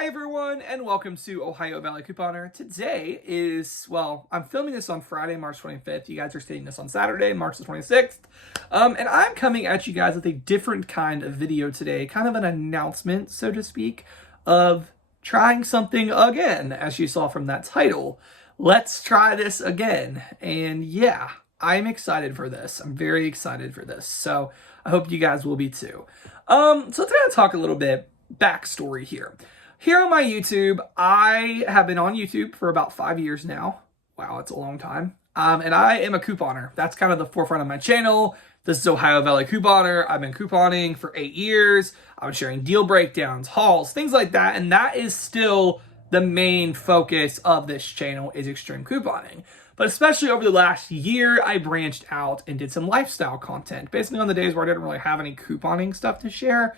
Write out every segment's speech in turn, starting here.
Hi everyone, and welcome to Ohio Valley Couponer. Today is, well, I'm filming this on Friday, March 25th. You guys are seeing this on Saturday, March the 26th. And I'm coming at you guys with a different kind of video today, kind of an announcement, so to speak, of trying something again, as you saw from that title. Let's try this again. And yeah, I'm excited for this. I'm very excited for this. So I hope you guys will be too. So let's kind of talk a little bit backstory here. Here on my YouTube, I have been on YouTube for about 5 years now. Wow, it's a long time. And I am a couponer. That's kind of the forefront of my channel. This is Ohio Valley Couponer. I've been couponing for 8 years. I'm sharing deal breakdowns, hauls, things like that. And that is still the main focus of this channel, is extreme couponing. But especially over the last year, I branched out and did some lifestyle content, basically on the days where I didn't really have any couponing stuff to share.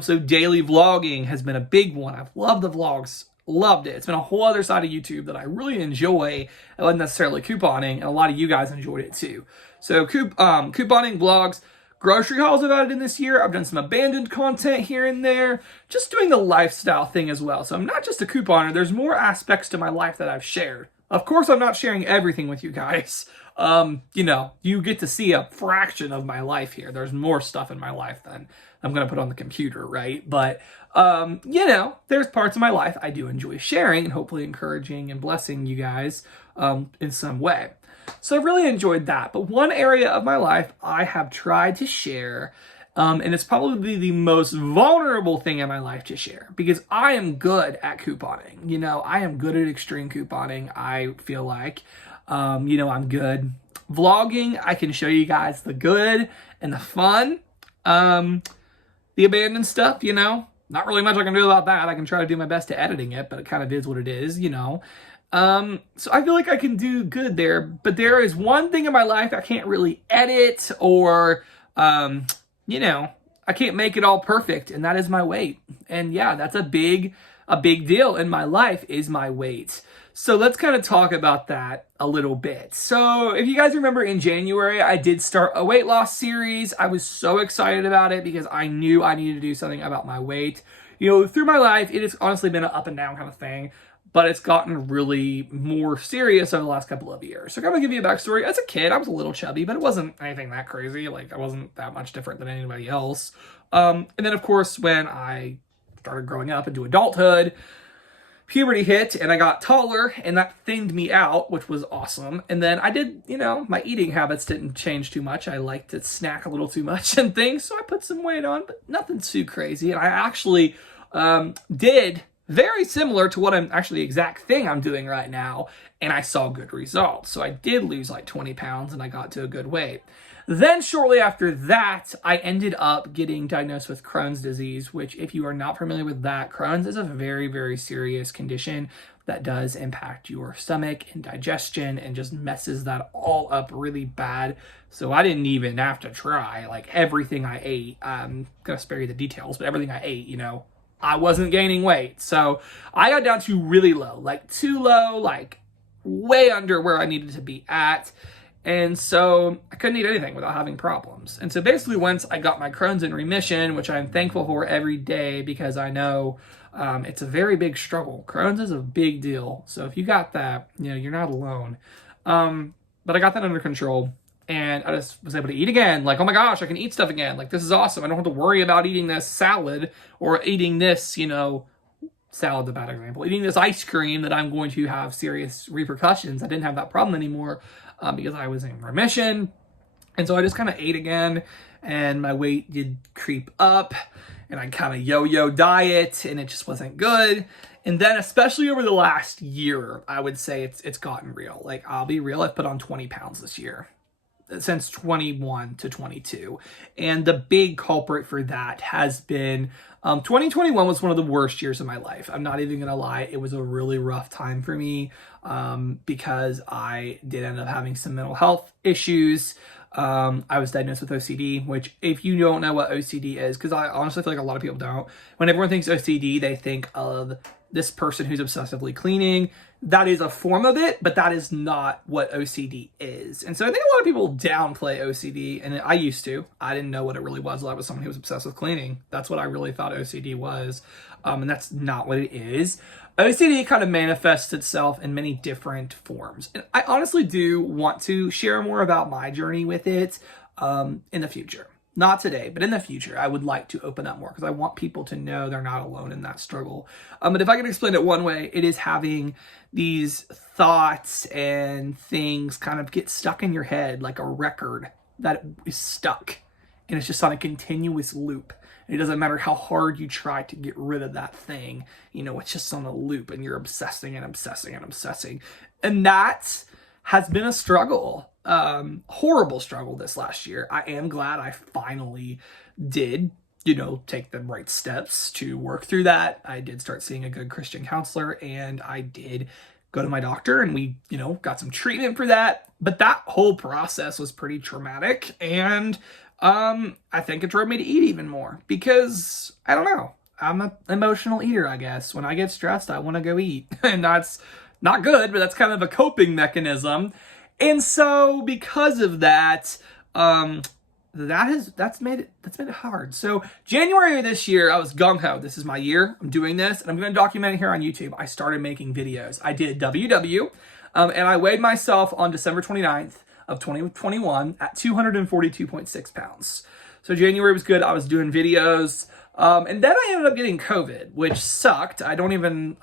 So daily vlogging has been a big one. I've loved the vlogs, loved it. It's been a whole other side of YouTube that I really enjoy. It wasn't necessarily couponing, and a lot of you guys enjoyed it too. So couponing, vlogs, grocery hauls I've added in this year. I've done some abandoned content here and there, just doing the lifestyle thing as well. So I'm not just a couponer. There's more aspects to my life that I've shared. Of course, I'm not sharing everything with you guys. You know, you get to see a fraction of my life here. There's more stuff in my life than I'm going to put on the computer, right? But, you know, there's parts of my life I do enjoy sharing and hopefully encouraging and blessing you guys in some way. So I've really enjoyed that. But one area of my life I have tried to share, and it's probably the most vulnerable thing in my life to share, because I am good at couponing. You know, I am good at extreme couponing, I feel like. You know, I'm good. Vlogging, I can show you guys the good and the fun. The abandoned stuff, you know, not really much I can do about that. I can try to do my best to editing it, but it kind of is what it is, you know. So I feel like I can do good there, but there is one thing in my life I can't really edit or, you know, I can't make it all perfect, and that is my weight. And yeah, that's a big deal in my life, is my weight. So let's kind of talk about that a little bit. So if you guys remember, in January, I did start a weight loss series. I was so excited about it because I knew I needed to do something about my weight. You know, through my life, it has honestly been an up and down kind of thing, but it's gotten really more serious over the last couple of years. So I'm going to give you a backstory. As a kid, I was a little chubby, but it wasn't anything that crazy. Like, I wasn't that much different than anybody else. And then, of course, when I started growing up into adulthood, puberty hit and I got taller, and that thinned me out, which was awesome. And then I did, you know, my eating habits didn't change too much. I liked to snack a little too much and things, so I put some weight on, but nothing too crazy. And I actually did very similar to what I'm actually the exact thing I'm doing right now, and I saw good results. So I did lose like 20 pounds and I got to a good weight. Then shortly after that, I ended up getting diagnosed with Crohn's disease, which, if you are not familiar with that, Crohn's is a very, very serious condition that does impact your stomach and digestion and just messes that all up really bad. So I didn't even have to try. Like, everything I ate, I'm going to spare you the details, but everything I ate, you know, I wasn't gaining weight. So I got down to really low, like too low, like way under where I needed to be at. And so I couldn't eat anything without having problems. And so basically, once I got my Crohn's in remission, which I'm thankful for every day, because I know it's a very big struggle. Crohn's is a big deal. So if you got that, you know, you're not alone. But I got that under control, and I just was able to eat again. Like, oh my gosh, I can eat stuff again. Like, this is awesome. I don't have to worry about eating this salad or eating this, you know, salad's a bad example, eating this ice cream that I'm going to have serious repercussions. I didn't have that problem anymore because I was in remission. And so I just kind of ate again, and my weight did creep up, and I kind of yo-yo diet, and it just wasn't good. And then, especially over the last year, I would say it's gotten real. Like, I'll be real, I've put on 20 pounds this year, since 21 to 22. And the big culprit for that has been 2021 was one of the worst years of my life. I'm not even gonna lie, it was a really rough time for me because I did end up having some mental health issues. I was diagnosed with OCD, which, if you don't know what OCD is, because I honestly feel like a lot of people don't, when everyone thinks OCD, they think of this person who's obsessively cleaning. That is a form of it, but that is not what OCD is. And so I think a lot of people downplay OCD, and I used to. I didn't know what it really was. I was someone who was obsessed with cleaning. That's what I really thought OCD was, and that's not what it is. OCD kind of manifests itself in many different forms. And I honestly do want to share more about my journey with it in the future. Not today, but in the future, I would like to open up more because I want people to know they're not alone in that struggle. But if I can explain it one way, it is having these thoughts and things kind of get stuck in your head like a record that is stuck. And it's just on a continuous loop. And it doesn't matter how hard you try to get rid of that thing. It's just on a loop and you're obsessing and obsessing and obsessing. And that has been a struggle. Horrible struggle this last year. I am glad I finally did, take the right steps to work through that. I did start seeing a good Christian counselor, and I did go to my doctor, and we, got some treatment for that. But that whole process was pretty traumatic, and I think it drove me to eat even more because, I don't know, I'm an emotional eater, I guess. When I get stressed, I want to go eat, and that's not good, but that's kind of a coping mechanism. And so because of that, that's made it hard. So January of this year, I was gung-ho. This is my year. I'm doing this, and I'm going to document it here on YouTube. I started making videos. I did WW, and I weighed myself on December 29th of 2021 at 242.6 pounds. So January was good. I was doing videos. And then I ended up getting COVID, which sucked. I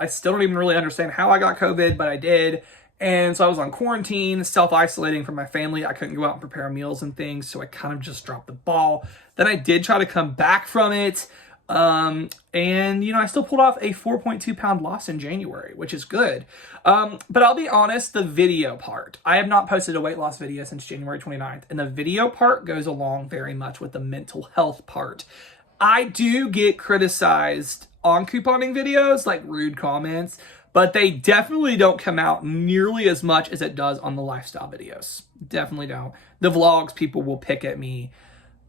still don't even really understand how I got COVID, but I did. And so I was on quarantine, self-isolating from my family. I couldn't go out and prepare meals and things, so I kind of just dropped the ball. Then I did try to come back from it. And, I still pulled off a 4.2 pound loss in January, which is good. But I'll be honest, the video part, I have not posted a weight loss video since January 29th. And the video part goes along very much with the mental health part. I do get criticized on couponing videos, like rude comments, but they definitely don't come out nearly as much as it does on the lifestyle videos. Definitely don't. The vlogs, people will pick at me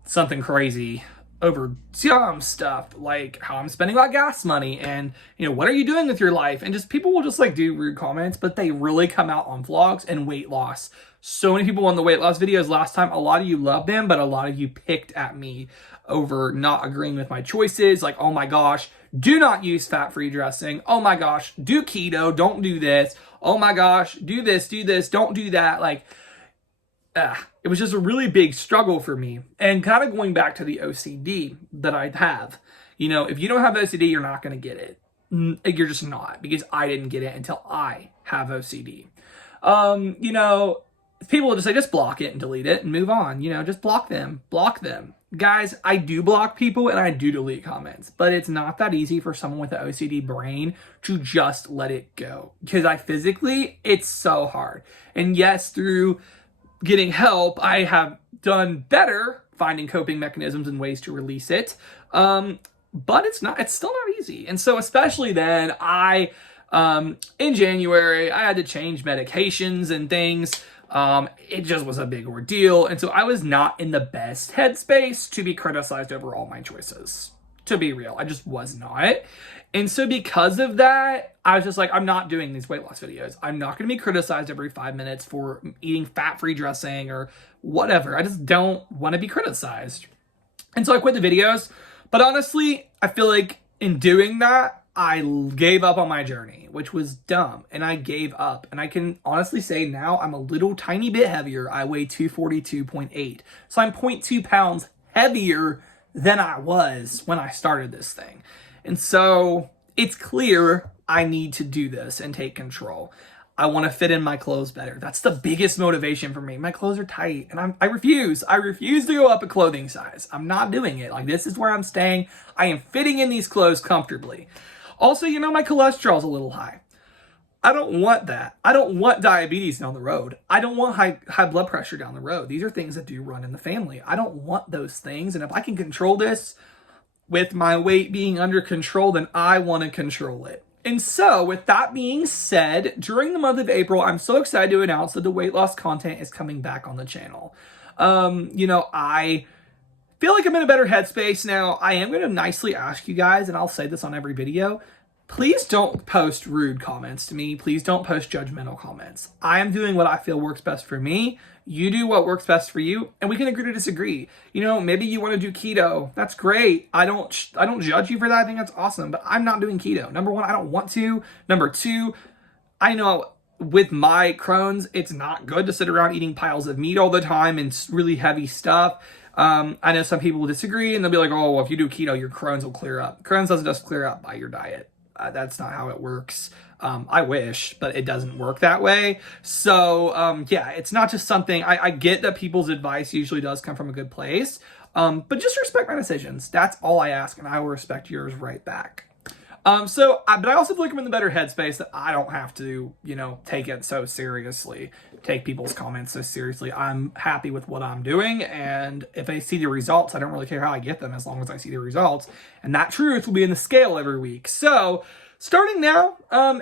something crazy over dumb stuff, like how I'm spending my gas money and, what are you doing with your life? And just people will just do rude comments, but they really come out on vlogs and weight loss. So many people on the weight loss videos last time, a lot of you loved them, but a lot of you picked at me over not agreeing with my choices. Like, oh my gosh, do not use fat-free dressing. Oh my gosh, do keto, don't do this. Oh my gosh, do this, don't do that. It was just a really big struggle for me. And kind of going back to the OCD that I have, if you don't have OCD, you're not going to get it. You're just not, because I didn't get it until I have OCD. People will just say, just block it and delete it and move on. Just block them. Guys, I do block people and I do delete comments, but it's not that easy for someone with an OCD brain to just let it go. Because it's so hard. And yes, through getting help, I have done better finding coping mechanisms and ways to release it. But it's still not easy. And so especially then, in January, I had to change medications and things. It just was a big ordeal. And so I was not in the best headspace to be criticized over all my choices. To be real, I just was not. And so because of that, I was just like, I'm not doing these weight loss videos. I'm not going to be criticized every 5 minutes for eating fat-free dressing or whatever. I just don't want to be criticized. And so I quit the videos. But honestly, I feel like in doing that, I gave up on my journey, which was dumb, and I gave up. And I can honestly say now I'm a little tiny bit heavier. I weigh 242.8. So I'm 0.2 pounds heavier than I was when I started this thing. And so it's clear I need to do this and take control. I want to fit in my clothes better. That's the biggest motivation for me. My clothes are tight, and I refuse. I refuse to go up a clothing size. I'm not doing it. This is where I'm staying. I am fitting in these clothes comfortably. Also, my cholesterol's a little high. I don't want that. I don't want diabetes down the road. I don't want high blood pressure down the road. These are things that do run in the family. I don't want those things. And if I can control this with my weight being under control, then I want to control it. And so with that being said, during the month of April, I'm so excited to announce that the weight loss content is coming back on the channel. I feel like I'm in a better headspace now. I am going to nicely ask you guys, and I'll say this on every video, please don't post rude comments to me. Please don't post judgmental comments. I am doing what I feel works best for me. You do what works best for you, and we can agree to disagree. You know, maybe you want to do keto. That's great. I don't judge you for that. I think that's awesome, but I'm not doing keto. Number one, I don't want to. Number two, I know with my Crohn's, it's not good to sit around eating piles of meat all the time and really heavy stuff. I know some people will disagree and they'll be like, oh, well, if you do keto, your Crohn's will clear up. Crohn's doesn't just clear up by your diet. That's not how it works. I wish, but it doesn't work that way. So, yeah, it's not just something, I get that people's advice usually does come from a good place, but just respect my decisions. That's all I ask, and I will respect yours right back. But I also feel like I'm in the better headspace that I don't have to, you know, take it so seriously, take people's comments so seriously. I'm happy with what I'm doing, and if I see the results, I don't really care how I get them as long as I see the results, and that truth will be in the scale every week. So, starting now,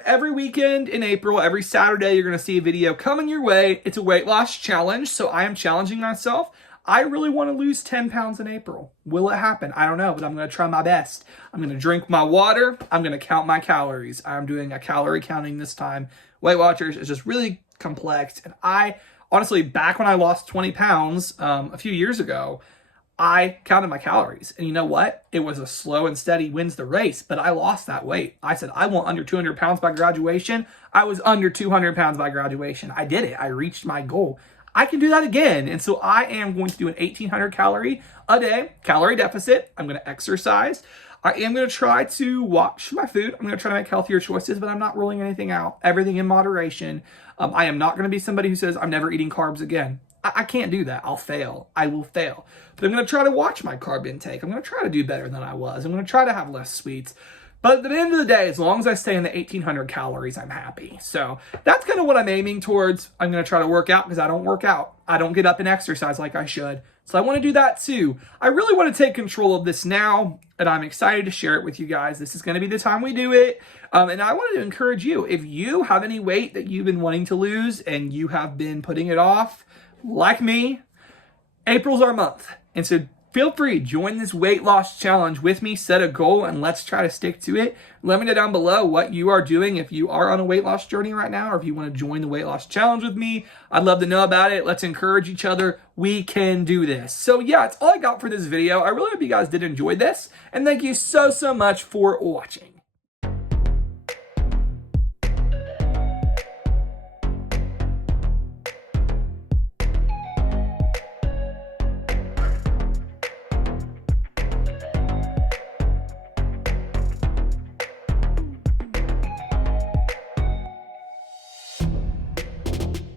every weekend in April, every Saturday, you're going to see a video coming your way. It's a weight loss challenge, so I am challenging myself. I really want to lose 10 pounds in April. Will it happen? I don't know, but I'm going to try my best. I'm going to drink my water. I'm going to count my calories. I'm doing a calorie counting this time. Weight Watchers is just really complex. And I, honestly, back when I lost 20 pounds a few years ago, I counted my calories. And you know what? It was a slow and steady wins the race, but I lost that weight. I said, I want under 200 pounds by graduation. I was under 200 pounds by graduation. I did it. I reached my goal. I can do that again. And so I am going to do an 1,800 calorie a day calorie deficit. I'm going to exercise. I am going to try to watch my food. I'm going to try to make healthier choices, but I'm not ruling anything out. Everything in moderation. I am not going to be somebody who says, I'm never eating carbs again. I can't do that. I'll fail. I will fail. But I'm going to try to watch my carb intake. I'm going to try to do better than I was. I'm going to try to have less sweets. But at the end of the day, as long as I stay in the 1,800 calories, I'm happy. So that's kind of what I'm aiming towards. I'm going to try to work out because I don't work out. I don't get up and exercise like I should. So I want to do that too. I really want to take control of this now, and I'm excited to share it with you guys. This is going to be the time we do it. And I wanted to encourage you, if you have any weight that you've been wanting to lose and you have been putting it off, like me, April's our month. And so feel free, join this weight loss challenge with me, set a goal, and let's try to stick to it. Let me know down below what you are doing if you are on a weight loss journey right now, or if you want to join the weight loss challenge with me. I'd love to know about it. Let's encourage each other. We can do this. So yeah, that's all I got for this video. I really hope you guys did enjoy this, and thank you so much for watching.